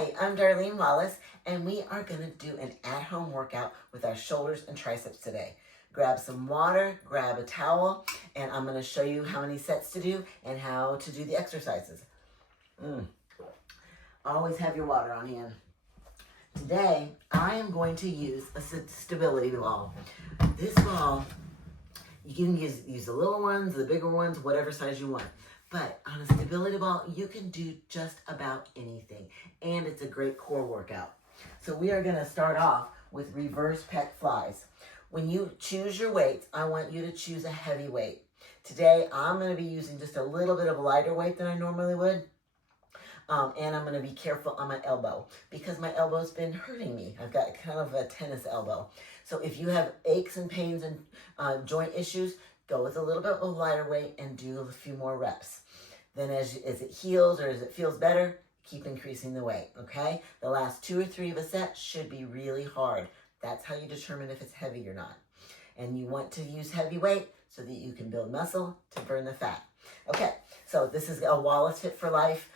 Hi, I'm Darlene Wallace, and we are going to do an at-home workout with our shoulders and triceps today. Grab some water, grab a towel, and I'm going to show you how many sets to do and how to do the exercises. Always have your water on hand. Today, I am going to use a stability ball. This ball, you can use the little ones, the bigger ones, whatever size you want. But on a stability ball, you can do just about anything. And it's a great core workout. So we are going to start off with reverse pec flies. When you choose your weights, I want you to choose a heavy weight. Today, I'm going to be using just a little bit of a lighter weight than I normally would. And I'm going to be careful on my elbow because my elbow's been hurting me. I've got kind of a tennis elbow. So if you have aches and pains and joint issues, go with a little bit of a lighter weight and do a few more reps. Then as it heals or as it feels better, keep increasing the weight, okay? The last 2 or 3 of a set should be really hard. That's how you determine if it's heavy or not. And you want to use heavy weight so that you can build muscle to burn the fat. Okay, so this is a Wallace Fit for Life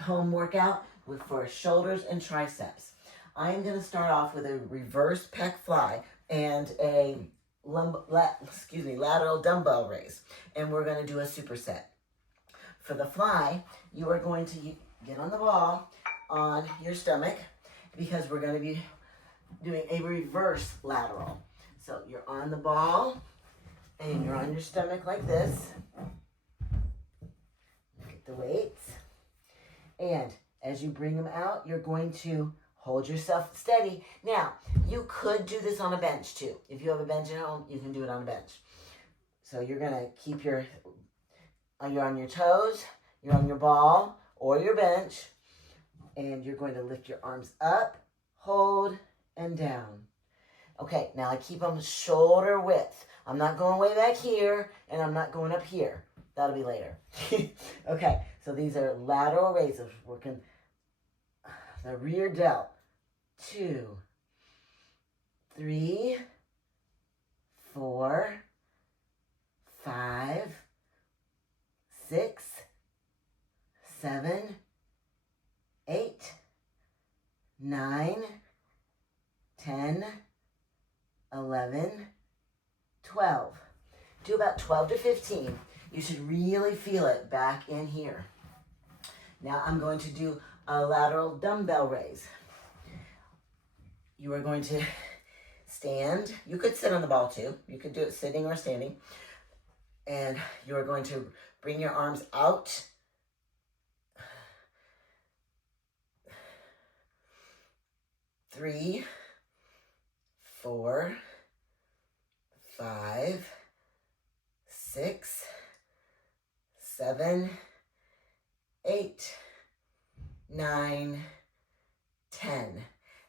home workout for shoulders and triceps. I'm going to start off with a reverse pec fly and a lateral dumbbell raise, and we're going to do a superset. For the fly, you are going to get on the ball on your stomach because we're going to be doing a reverse lateral. So you're on the ball and you're on your stomach like this. Get the weights. And as you bring them out, you're going to hold yourself steady. Now, you could do this on a bench too. If you have a bench at home, you can do it on a bench. So you're going to keep you're on your toes, you're on your ball or your bench, and you're going to lift your arms up, hold, and down. Okay, now I keep them shoulder width. I'm not going way back here, and I'm not going up here. That'll be later. Okay, so these are lateral raises. Working the rear delt. 2, 3, 4, 5, 6, 7, 8, 9, 10, 11, 12. Do about 12 to 15. You should really feel it back in here. Now I'm going to do a lateral dumbbell raise. You are going to stand. You could sit on the ball too. You could do it sitting or standing. And you are going to bring your arms out. Three, 4, 5, 6, 7, 8, 9, 10.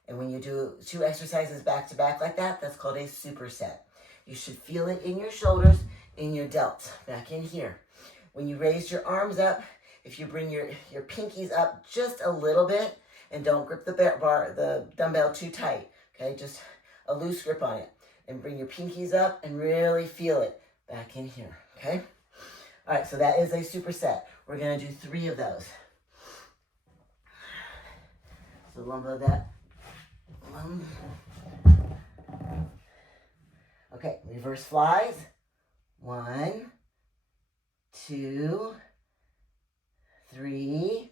And when you do 2 exercises back to back like that, that's called a superset. You should feel it in your shoulders, in your delts, back in here. When you raise your arms up, if you bring your pinkies up just a little bit, and don't grip the dumbbell too tight, okay? Just a loose grip on it. And bring your pinkies up and really feel it back in here, okay? All right, so that is a superset. We're going to do 3 of those. So lumbar that. Okay, reverse flies. 1, 2, 3,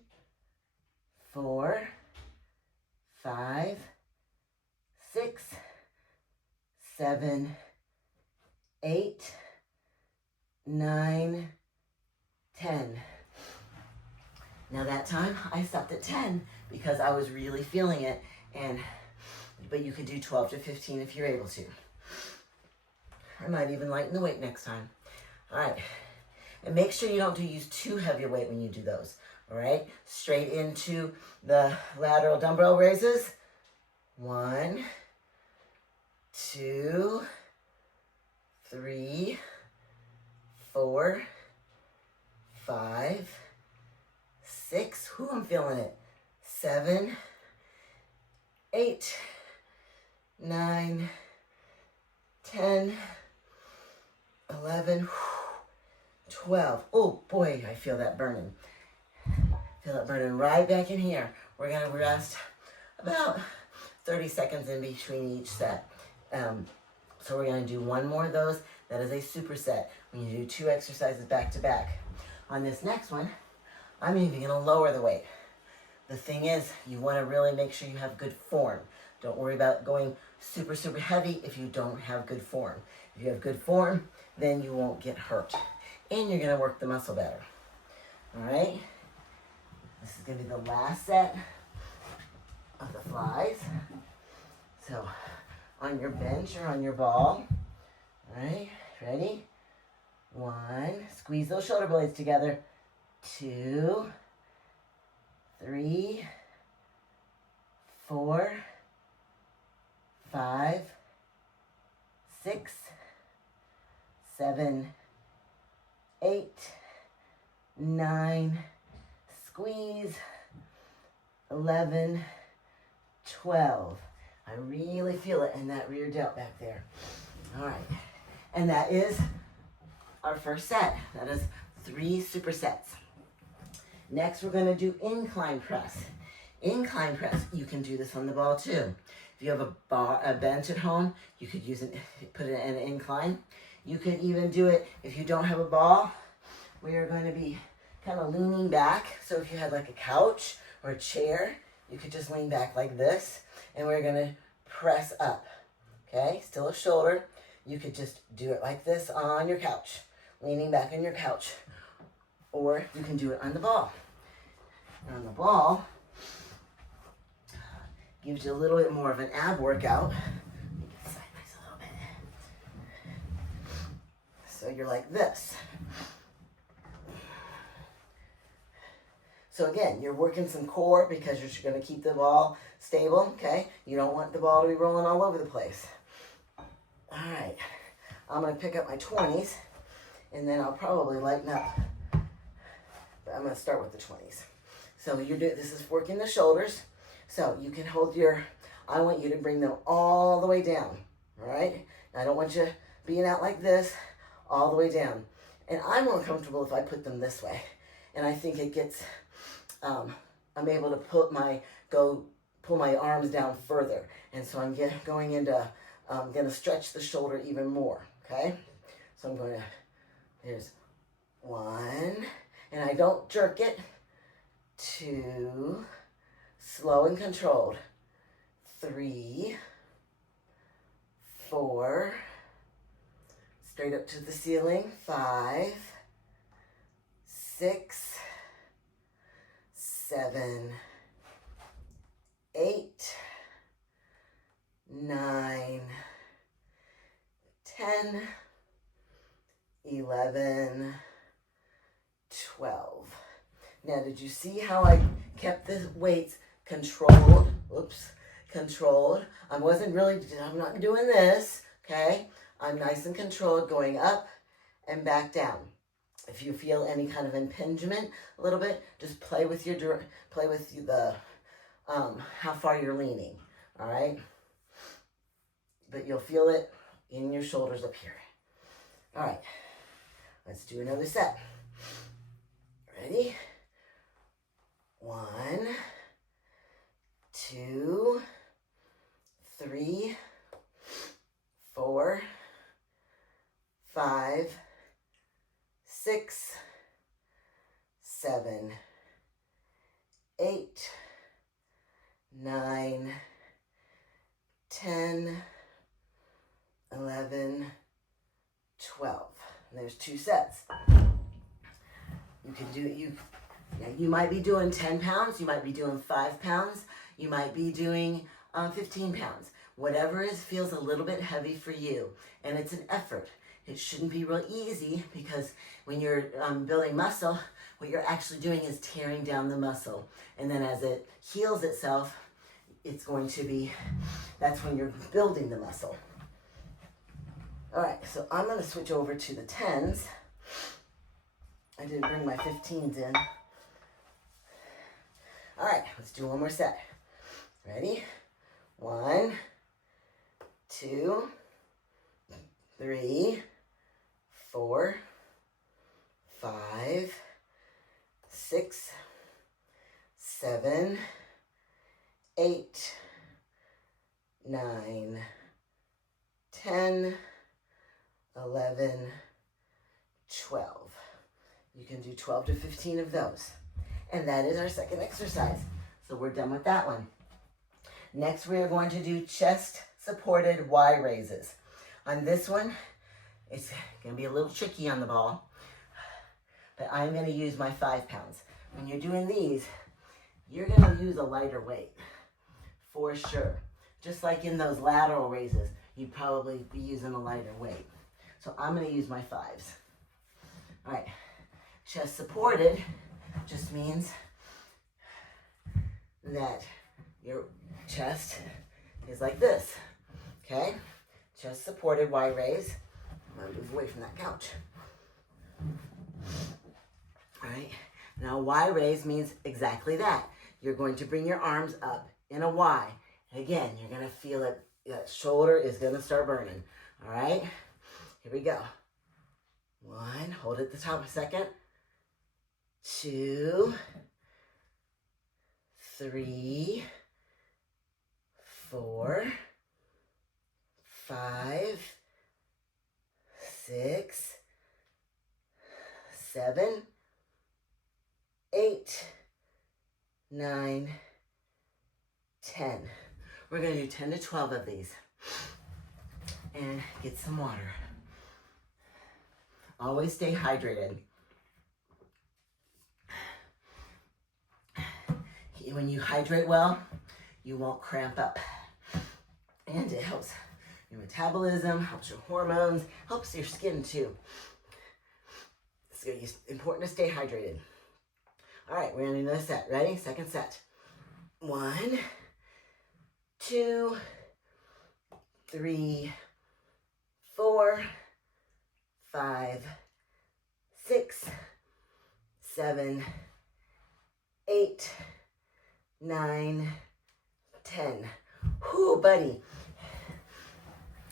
4, 5, 6, 7, 8, 9, 10. Now that time I stopped at 10 because I was really feeling it, but you could do 12 to 15 if you're able to. I might even lighten the weight next time. All right, and make sure you don't use too heavy a weight when you do those. All right, straight into the lateral dumbbell raises. 1, 2, 3, 4, 5, 6. I'm feeling it. 7, 8, 9, 10, 11, 12. Oh boy, I feel that burning. Feel it burning right back in here. We're gonna rest about 30 seconds in between each set. So we're gonna do one more of those. That is a superset. When you do 2 exercises back to back. On this next one, I'm even gonna lower the weight. The thing is, you wanna really make sure you have good form. Don't worry about going super, super heavy if you don't have good form. If you have good form, then you won't get hurt. And you're gonna work the muscle better. All right? This is gonna be the last set of the flies. So, on your bench or on your ball. All right, ready? 1, squeeze those shoulder blades together. 2, 3, 4, 5, 6, 7, 8, 9, squeeze, 11, 12. I really feel it in that rear delt back there. All right, and that is our first set. That is 3 supersets. Next, we're gonna do incline press. Incline press, you can do this on the ball too. If you have a bench at home, you could use it, put it in an incline. You could even do it if you don't have a ball. We are going to be kind of leaning back. So if you had like a couch or a chair, you could just lean back like this, and we're going to press up. Okay, still a shoulder. You could just do it like this on your couch, leaning back on your couch, or you can do it on the ball. And on the ball, gives you a little bit more of an ab workout. Get sideways a little bit. So you're like this. So again, you're working some core because you're going to keep the ball stable, okay? You don't want the ball to be rolling all over the place. All right, I'm going to pick up my 20s, and then I'll probably lighten up. But I'm going to start with the 20s. So this is working the shoulders. So you can hold I want you to bring them all the way down, all right? I don't want you being out like this, all the way down. And I'm more comfortable if I put them this way. And I think it gets, I'm able to pull my arms down further. And so I'm going to stretch the shoulder even more, okay? So here's 1, and I don't jerk it. 2, slow and controlled. 3, 4, straight up to the ceiling. 5, 6, 7, 8, 9, 10, 11, 12. Now, did you see how I kept the weights controlled? Oops, controlled. I'm not doing this, okay? I'm nice and controlled, going up and back down. If you feel any kind of impingement a little bit, just play with the how far you're leaning, all right? But you'll feel it in your shoulders up here. All right, let's do another set. Ready? 1, 2, 3, 4, 5, 6, 7, 8, 9, 10, 11, 12. And there's 2 sets. You can do you might be doing 10 pounds, you might be doing 5 pounds, you might be doing 15 pounds. Whatever feels a little bit heavy for you, and it's an effort. It shouldn't be real easy because when you're building muscle, what you're actually doing is tearing down the muscle. And then as it heals itself, that's when you're building the muscle. All right, so I'm going to switch over to the 10s. I didn't bring my 15s in. All right, let's do one more set. Ready? 1, 2, 3, 4, 5, 6, 7, 8, 9, 10, 11, 12. You can do 12 to 15 of those. And that is our second exercise. So we're done with that one. Next, we are going to do chest-supported Y raises. On this one, it's going to be a little tricky on the ball, but I'm going to use my 5 pounds. When you're doing these, you're going to use a lighter weight, for sure. Just like in those lateral raises, you'd probably be using a lighter weight. So I'm going to use my 5s. All right, chest supported just means that your chest is like this, okay? Chest supported Y raise. I'm going to move away from that couch. All right, now Y raise means exactly that. You're going to bring your arms up in a Y. And again, you're going to feel it, that shoulder is going to start burning. All right, here we go. 1, hold it at the top a second. 2, 3, 4, 5, 6, 7, 8, 9, 10. We're going to do 10 to 12 of these. And get some water. Always stay hydrated. When you hydrate well, you won't cramp up. And it helps your metabolism, helps your hormones, helps your skin too. It's important to stay hydrated. All right, we're gonna do another set. Ready? Second set. 1, 2, 3, 4, 5, 6, 7, 8, 9, 10. Whoo, buddy.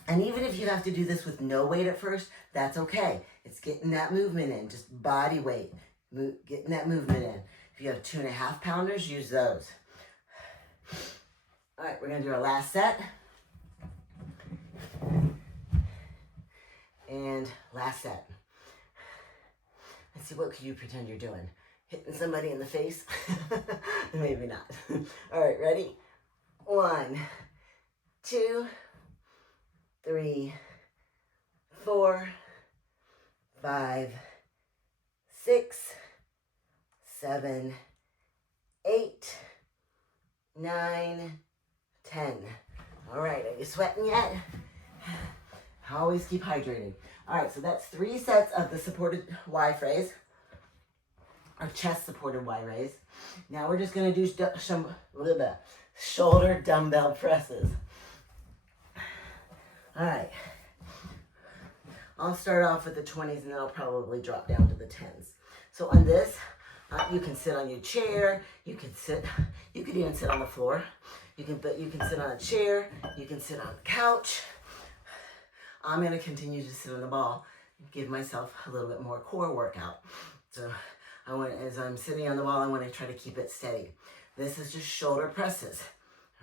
And even if you have to do this with no weight at first, that's okay. It's getting that movement in, just body weight, getting that movement in. If you have 2.5 pounders, use those. All right, we're gonna do our last set. And last set. Let's see, what could you pretend you're doing? Hitting somebody in the face? Maybe not. All right, ready? 1, 2, 3, 4, 5, 6, 7, 8, 9, 10. All right, are you sweating yet? Always keep hydrated. All right, so that's 3 sets of the supported Y phrase, or chest supported Y raise. Now we're just gonna do some shoulder dumbbell presses. All right, I'll start off with the 20s and then I'll probably drop down to the 10s. So on this, you can sit on your chair, you could even sit on the floor. You can sit on a chair, you can sit on the couch. I'm gonna continue to sit on the ball and give myself a little bit more core workout. So as I'm sitting on the ball, I want to try to keep it steady. This is just shoulder presses.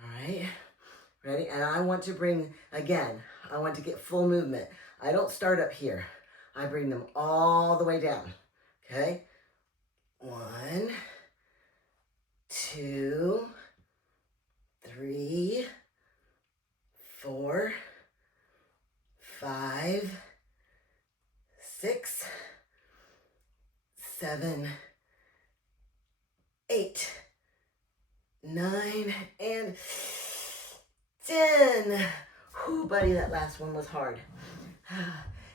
All right, ready? And I want to bring, again, I want to get full movement. I don't start up here. I bring them all the way down, okay? 1, 2, 3, 4, 5, 6, 7, 8, 9, and 10. Whew, buddy, that last one was hard.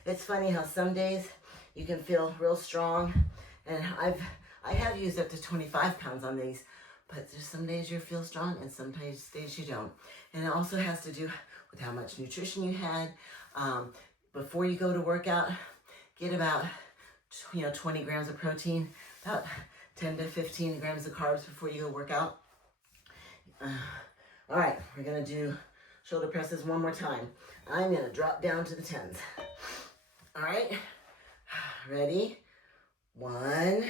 It's funny how some days you can feel real strong, and I have used up to 25 pounds on these, but there's some days you feel strong and sometimes days you don't. And it also has to do with how much nutrition you had. Before you go to workout, get about 20 grams of protein, about 10 to 15 grams of carbs before you go work out. All right, we're gonna do shoulder presses one more time. I'm gonna drop down to the 10s. All right, ready? 1,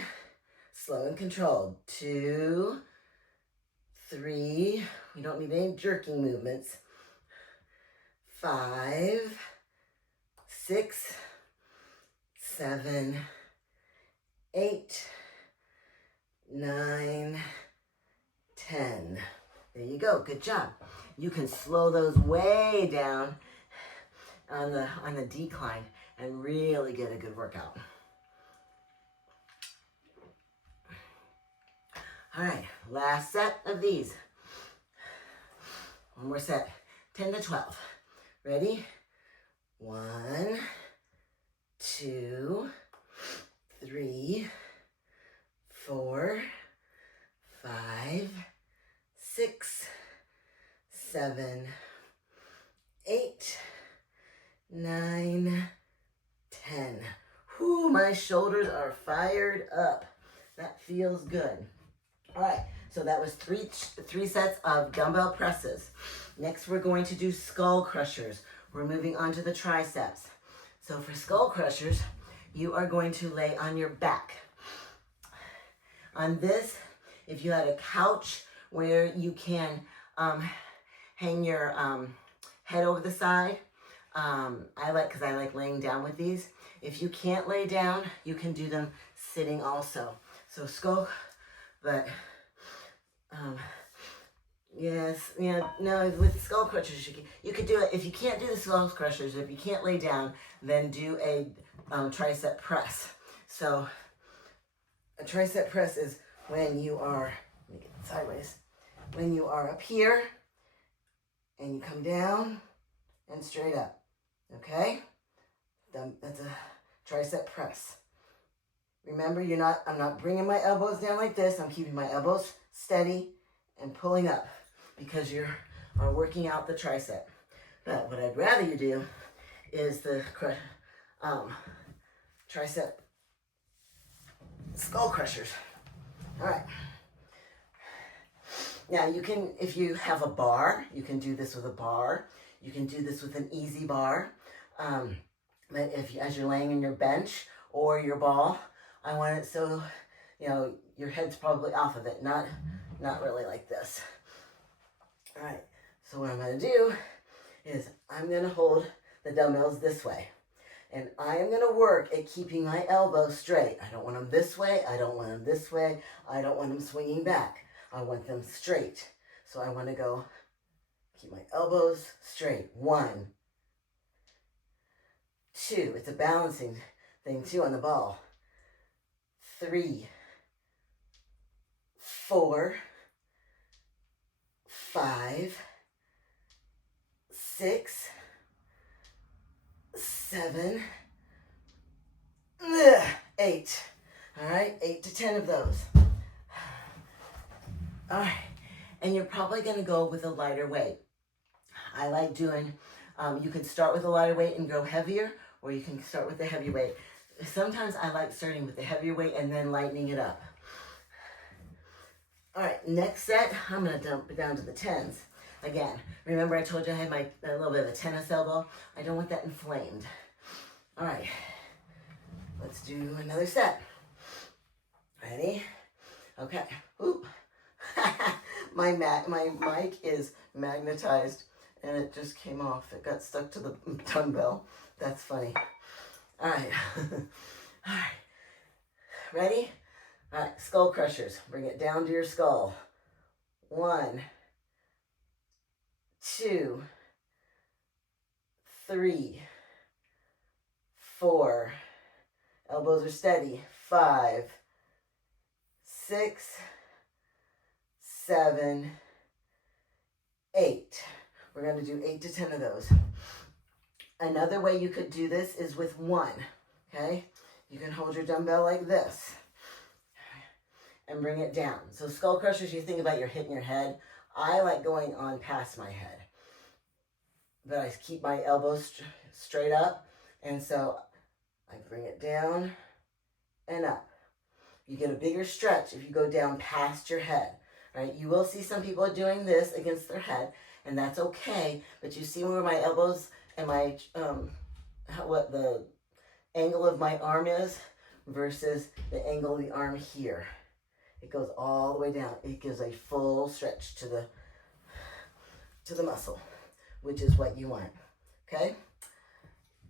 slow and controlled. 2, 3, We don't need any jerking movements. 5, 6, 7, 8, 9, 10. There you go. Good job. You can slow those way down on the decline and really get a good workout. All right, last set of these. One more set, 10 to 12. Ready? 1, 2, 3, 4, 5, 6, 7, 8, 9, 10. Whew, my shoulders are fired up. That feels good. All right, so that was three sets of dumbbell presses. Next, we're going to do skull crushers. We're moving on to the triceps. So for skull crushers, you are going to lay on your back. On this, if you had a couch where you can hang your head over the side, I like laying down with these. If you can't lay down, you can do them sitting also. So skull, but with skull crushers, you could do it. If you can't do the skull crushers, if you can't lay down, then do a tricep press. So a tricep press is when you are, let me get it sideways, when you are up here and you come down and straight up, okay? That's a tricep press. Remember, I'm not bringing my elbows down like this. I'm keeping my elbows steady and pulling up because you are working out the tricep. But what I'd rather you do is the tricep skull crushers. All right. Now you can, if you have a bar, you can do this with a bar. You can do this with an easy bar. But as you're laying in your bench or your ball, I want it so, your head's probably off of it, not really like this. All right, so what I'm gonna do is I'm gonna hold the dumbbells this way. And I am gonna work at keeping my elbows straight. I don't want them this way, I don't want them this way, I don't want them swinging back. I want them straight. So I wanna go keep my elbows straight. 1, 2, it's a balancing thing too on the ball. 3, 4, 5, 6, 7, 8. All right, 8 to 10 of those. All right, and you're probably going to go with a lighter weight. I like doing, you can start with a lighter weight and go heavier, or you can start with the heavy weight. Sometimes I like starting with the heavier weight and then lightening it up. All right, next set, I'm going to dump it down to the 10s. Again, remember I told you I had a little bit of a tennis elbow? I don't want that inflamed. All right, let's do another set. Ready? Okay. Oop. My mic is magnetized and it just came off. It got stuck to the dumbbell. That's funny. All right. All right. Ready? All right, skull crushers. Bring it down to your skull. 1, 2, 3, 4. Elbows are steady. 5, 6, 7, 8. We're going to do 8 to 10 of those. Another way you could do this is with 1, okay? You can hold your dumbbell like this and bring it down. So skull crushers, you think about you're hitting your head. I like going on past my head, but I keep my elbows straight up, and so I bring it down and up. You get a bigger stretch if you go down past your head, right? You will see some people doing this against their head, and that's okay, but you see where my elbows and my, what the angle of my arm is versus the angle of the arm here. It goes all the way down. It gives a full stretch to to the muscle, which is what you want, okay?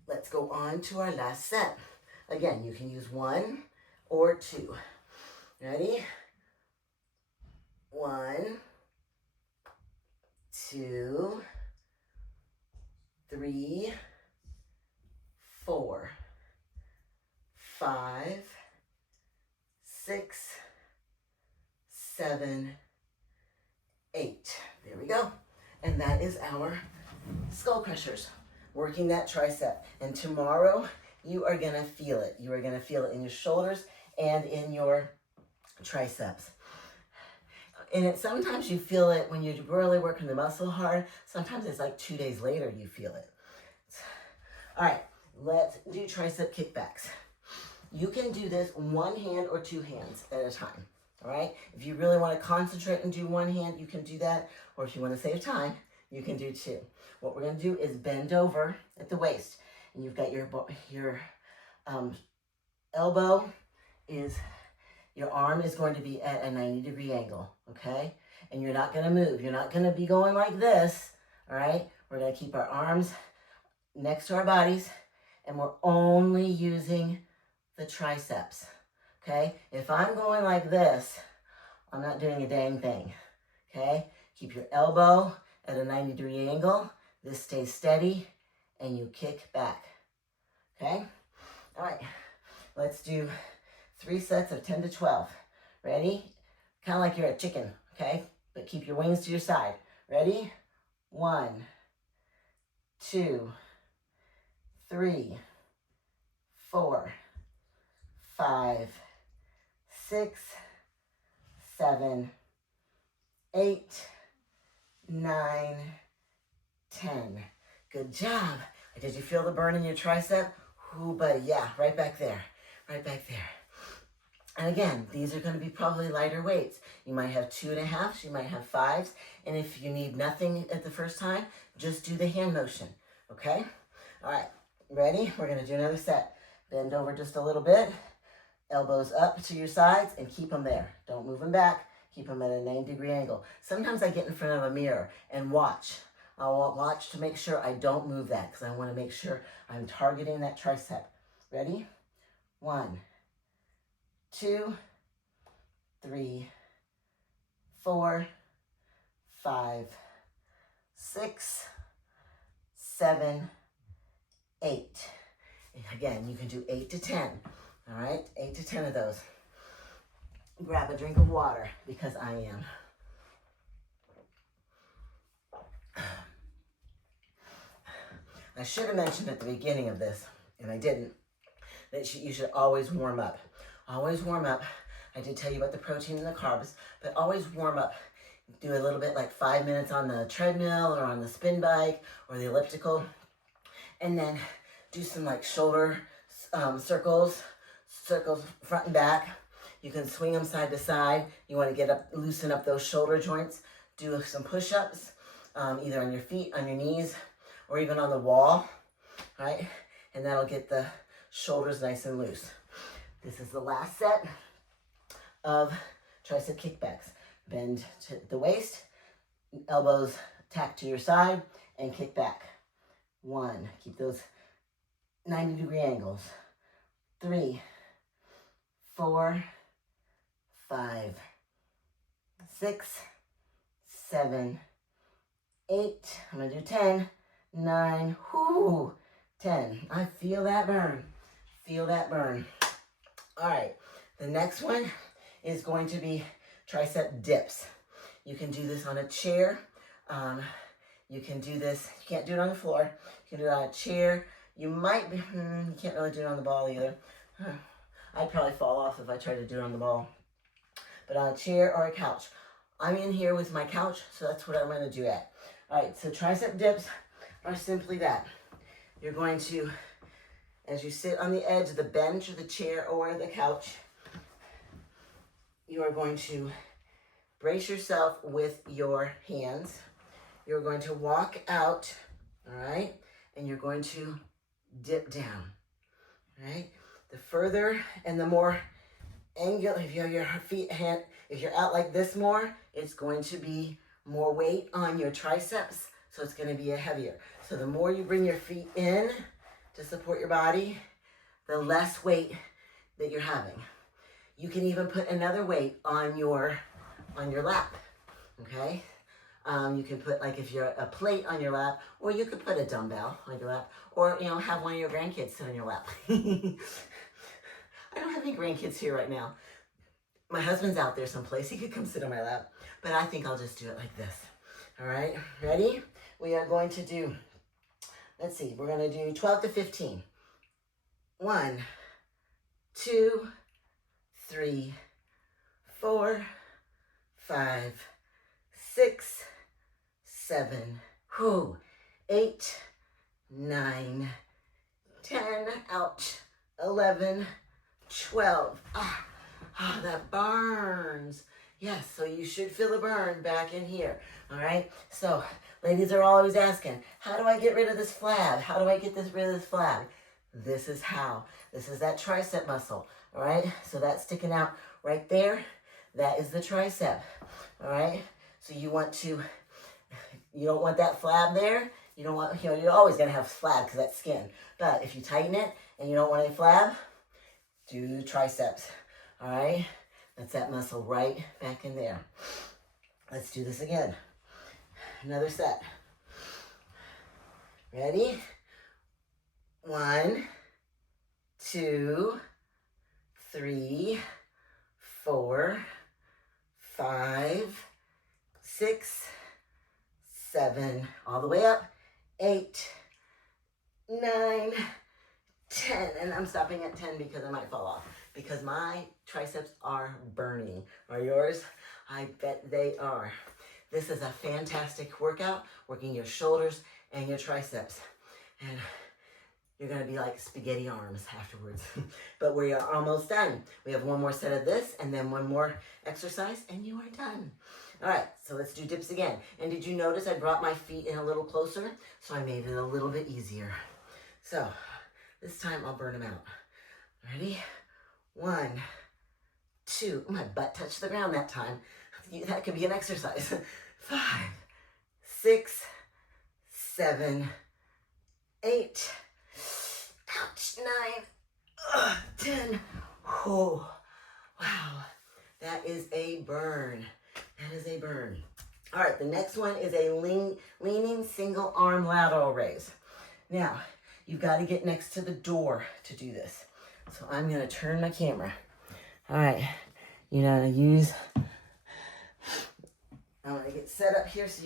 Let's go on to our last set. Again, you can use 1 or 2. Ready? 1, 2, 3, 4, 5, 6, 7, 8. There we go. And that is our skull crushers, working that tricep. And tomorrow, you are gonna feel it. You are gonna feel it in your shoulders and in your triceps. And sometimes you feel it when you're really working the muscle hard. Sometimes it's like 2 days later you feel it. All right, let's do tricep kickbacks. You can do this 1 hand or 2 hands at a time, all right? If you really want to concentrate and do 1 hand, you can do that. Or if you want to save time, you can do 2. What we're going to do is bend over at the waist. And you've got your elbow is, your arm is going to be at a 90-degree angle, okay? And you're not going to move. You're not going to be going like this, all right? We're going to keep our arms next to our bodies, and we're only using the triceps, okay? If I'm going like this, I'm not doing a dang thing, okay? Keep your elbow at a 90-degree angle. This stays steady, and you kick back, okay? All right, let's do 3 sets of 10 to 12. Ready? Kind of like you're a chicken, okay? But keep your wings to your side. Ready? 1, 2, 3, 4, 5, 6, 7, 8, 9, 10. Good job. Did you feel the burn in your tricep? Ooh, buddy, yeah, right back there, right back there. And again, these are going to be probably lighter weights. You might have 2.5s, you might have 5s, and if you need nothing at the first time, just do the hand motion, okay? All right, ready? We're going to do another set. Bend over just a little bit, elbows up to your sides, and keep them there. Don't move them back. Keep them at a 90-degree angle. Sometimes I get in front of a mirror and watch. I'll watch to make sure I don't move that because I want to make sure I'm targeting that tricep. Ready? 1, 2, 3, 4, 5, 6, 7, 8. And again, you can do 8 to 10. All right? 8 to 10 of those. Grab a drink of water because I am. I should have mentioned at the beginning of this, and I didn't, that you should always warm up. Always warm up. I did tell you about the protein and the carbs, but always warm up. Do a little bit, like 5 minutes on the treadmill or on the spin bike or the elliptical, and then do some like shoulder circles front and back. You can swing them side to side. You want to get up, loosen up those shoulder joints. Do some push-ups, either on your feet, on your knees, or even on the wall, right? And that'll get the shoulders nice and loose. This is the last set of tricep kickbacks. Bend to the waist, elbows tack to your side, and kick back. 1, keep those 90-degree angles. 3, 4, 5, 6, 7, 8. I'm gonna do 10, 9, 10. I feel that burn. Feel that burn. All right, the next one is going to be tricep dips. You can do this on a chair. You can do this, you can't do it on the floor. You can do it on a chair. You might be, you can't really do it on the ball either. I'd probably fall off if I tried to do it on the ball. But on a chair or a couch. I'm in here with my couch, so that's what I'm gonna do at. All right, so tricep dips are simply that. You're going to, as you sit on the edge of the bench or the chair or the couch, you are going to brace yourself with your hands. You're going to walk out, all right? And you're going to dip down, right? The further and the more angle, if you have your feet, if you're out like this more, it's going to be more weight on your triceps, so it's going to be a heavier. So the more you bring your feet in to support your body, the less weight that you're having. You can even put another weight on your lap, okay? You can put, like, if you're a plate on your lap, or you could put a dumbbell on your lap, or, you know, have one of your grandkids sit on your lap. I don't have any grandkids here right now. My husband's out there someplace. He could come sit on my lap, but I think I'll just do it like this. All right, ready? We are going to do, let's see, we're going to do 12 to 15. 1, 2, 3, 4, 5, 6, 7, 8, 9, 10, ouch, 11, 12. That burns. Yes, so you should feel a burn back in here. All right, so ladies are always asking, how do I get rid of this flab? How do I get rid of this flab? This is how. This is that tricep muscle. All right, so that's sticking out right there. That is the tricep. All right, so you don't want that flab there. You don't want, you're always gonna have flab because that's skin. But if you tighten it and you don't want any flab, do the triceps. All right, that's that muscle right back in there. Let's do this again. Another set. Ready? 1, 2, 3, 4, 5, 6, 7, all the way up, 8, 9, 10, and I'm stopping at 10 because I might fall off, because my triceps are burning. Are yours? I bet they are. This is a fantastic workout, working your shoulders and your triceps, and you're gonna be like spaghetti arms afterwards. But we are almost done. We have one more set of this and then one more exercise and you are done. All right, so let's do dips again. And did you notice I brought my feet in a little closer? So I made it a little bit easier. So this time I'll burn them out. Ready? 1, 2, my butt touched the ground that time. That could be an exercise. 5, 6, 7, 8, ouch, 9, 10. Oh, wow, that is a burn. That is a burn. All right, the next one is a leaning single arm lateral raise. Now, you've got to get next to the door to do this. So I'm gonna turn my camera. All right, I'm gonna get set up here so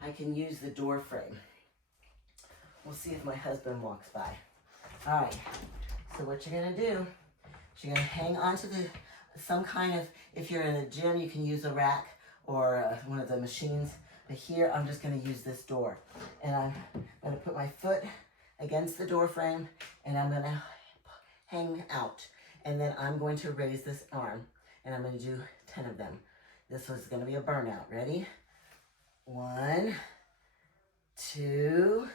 I can use the door frame. We'll see if my husband walks by. All right, so what you're gonna do is you're gonna hang onto some kind of, if you're in a gym, you can use a rack or one of the machines. But here, I'm just gonna use this door. And I'm gonna put my foot against the door frame and I'm gonna hang out. And then I'm going to raise this arm and I'm gonna do 10 of them. This was gonna be a burnout. Ready? 1, 2,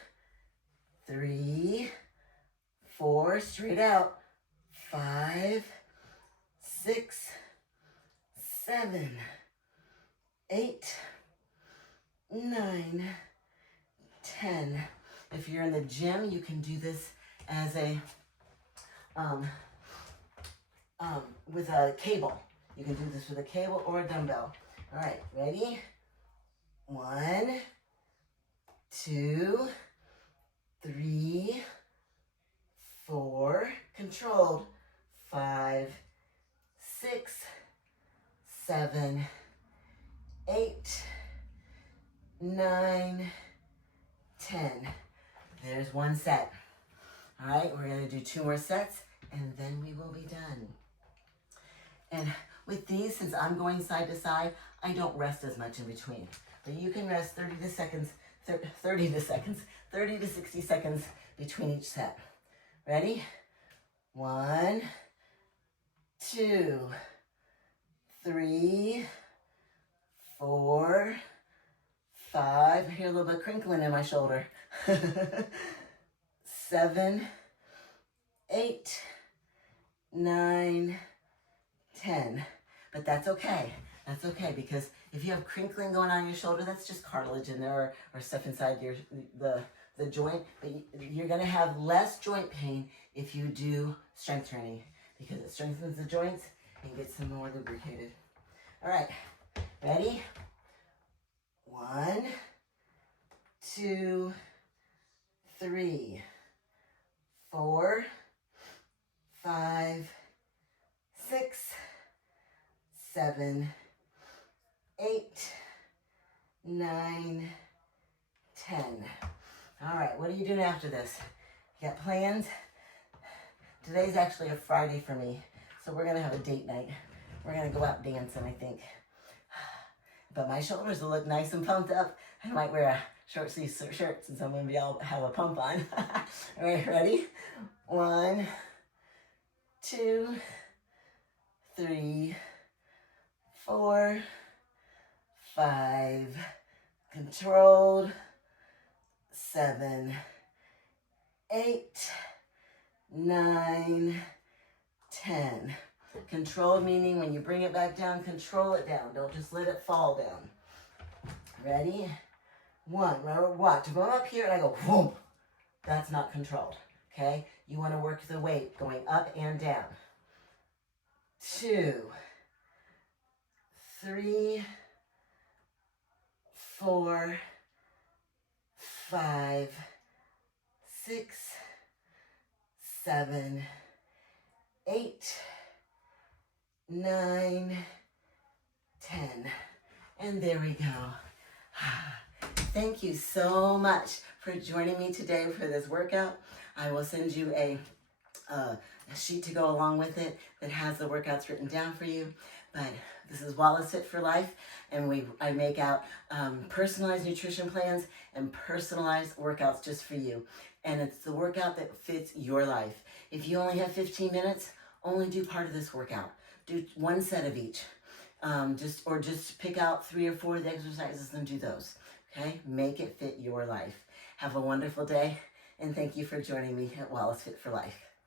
3, 4, straight out. 5, 6, 7, 8, 9, 10. If you're in the gym, you can do this as a with a cable. You can do this with a cable or a dumbbell. All right, ready? 1, 2, 3, 4, controlled. 5, 6, 7, 8, 9, 10. There's one set. All right, we're gonna do 2 more sets and then we will be done. And with these, since I'm going side to side, I don't rest as much in between. But you can rest 30 to 60 seconds between each set. Ready? 1, 2, 3, 4, 5. I hear a little bit of crinkling in my shoulder. 7, 8, 9, 10. But that's okay. That's okay, because if you have crinkling going on your shoulder, that's just cartilage in there, or stuff inside the joint. But you're going to have less joint pain if you do strength training, because it strengthens the joints and gets them more lubricated. All right, ready? 1, 2, 3, 4, 5, 6, 7, 8, 9, 10. All right, what are you doing after this? You got plans? Today's actually a Friday for me, so we're gonna have a date night. We're gonna go out dancing, I think. But my shoulders will look nice and pumped up. I might wear a short sleeve shirt since I'm gonna be all have a pump on. All right, ready? 1, 2, 3, 4, 5, controlled, 7, 8, 9, 10. Controlled meaning when you bring it back down, control it down. Don't just let it fall down. Ready? 1. Remember, watch. If I'm up here and I go, whoop, that's not controlled. Okay? You want to work the weight going up and down. 2, 3, 4, 5, 6, 7, 8, 9, 10. And there we go. Thank you so much for joining me today for this workout. I will send you a sheet to go along with it that has the workouts written down for you. But this is Wallace Fit for Life, and I make out personalized nutrition plans and personalized workouts just for you. And it's the workout that fits your life. If you only have 15 minutes, only do part of this workout. Do 1 set of each. Just pick out 3 or 4 of the exercises and do those. Okay? Make it fit your life. Have a wonderful day, and thank you for joining me at Wallace Fit for Life.